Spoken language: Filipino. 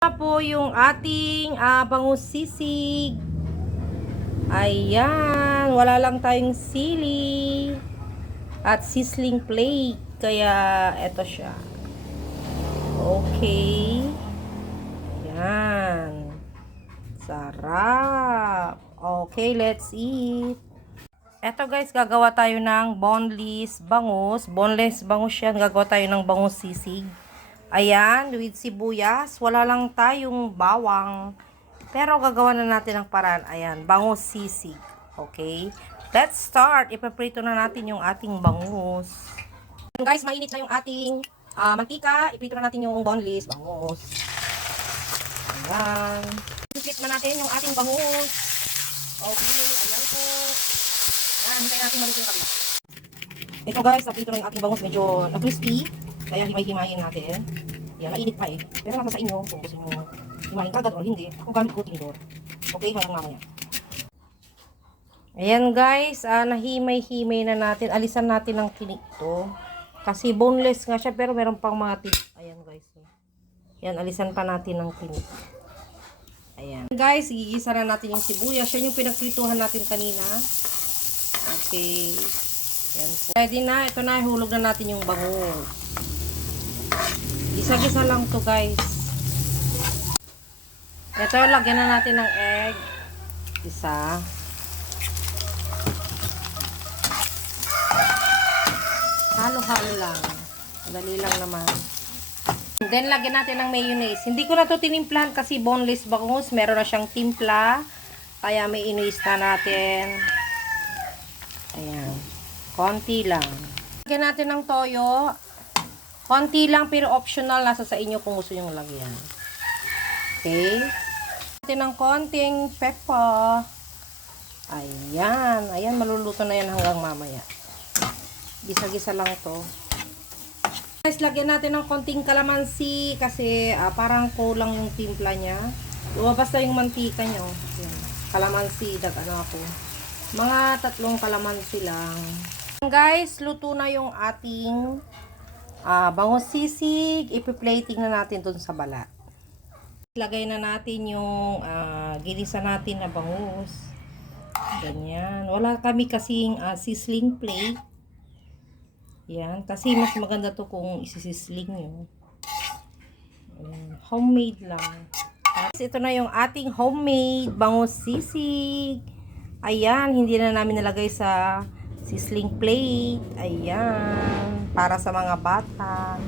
Po yung ating bangus sisig. Ayan, wala lang tayong sili at sizzling plate, kaya eto siya. Okay. Ayan. Sarap. Okay, let's eat. Eto guys, gagawa tayo ng boneless bangus. Boneless bangus yan. Gagawa tayo ng bangus sisig. Ayan, with sibuyas. Wala lang tayong bawang. Pero gagawa na natin ang paraan. Ayan, bangus sisig. Okay? Let's start. Ipaprito na natin yung ating bangus. Guys, mainit na yung ating mantika. Iprito na natin yung boneless bangus. Ayan. Split na natin yung ating bangus. Okay, ayan po. Ayan, hintayin natin maluto yung kabila. Ito guys, naprito na yung ating bangus. Medyo crispy. Kaya himay-himayin natin. Yan, mainit pa eh. Pero nasa sa inyo kung gusto nyo himayin kagad or hindi. Ako gamit ko tinidor. Okay, hanggang mamaya. Ayan guys, nahimay-himay na natin. Alisan natin ang tinik to. Kasi boneless nga siya pero meron pang mga tinik. Ayan guys. Yan, alisan pa natin ang tinik. Ayan. Guys, igigisa na natin yung sibuyas. Yan yung pinagprituhan natin kanina. Okay. Yan po. Ready na. Ito na, hulog na natin yung bangus. Gisa-gisa lang to guys. Ito, lagyan na natin ng egg. Isa. Halo-halo lang. Madali lang naman. Then, lagyan natin ng mayonnaise. Hindi ko na to tinimplahan kasi boneless bangus. Meron na siyang timpla. Kaya may mayonnaise na natin. Ayan. Konti lang. Lagyan natin ng toyo. Konti lang pero optional. Nasa sa inyo kung gusto nyo lagyan. Okay. Natin ng konting pepper. Ayan. Ayan. Maluluto na yan hanggang mamaya. Gisa-gisa lang to. Guys, lagyan natin ng konting kalamansi kasi parang kulang yung timpla niya. Lumabas na yung mantika nyo. Ayan. Kalamansi. Ano ako. Mga 3 kalamansi lang. Guys, luto na yung ating bangus sisig. Ipi-plating na natin dun sa balat. Lagay na natin yung ginisa natin na bangus. Ganyan. Wala kami kasing sizzling plate. Yan. Kasi mas maganda to kung isisisling nyo. Homemade lang. Ito na yung ating homemade bangus sisig. Ayan. Hindi na namin nalagay sa sizzling plate. Ayan. Para sa mga bata.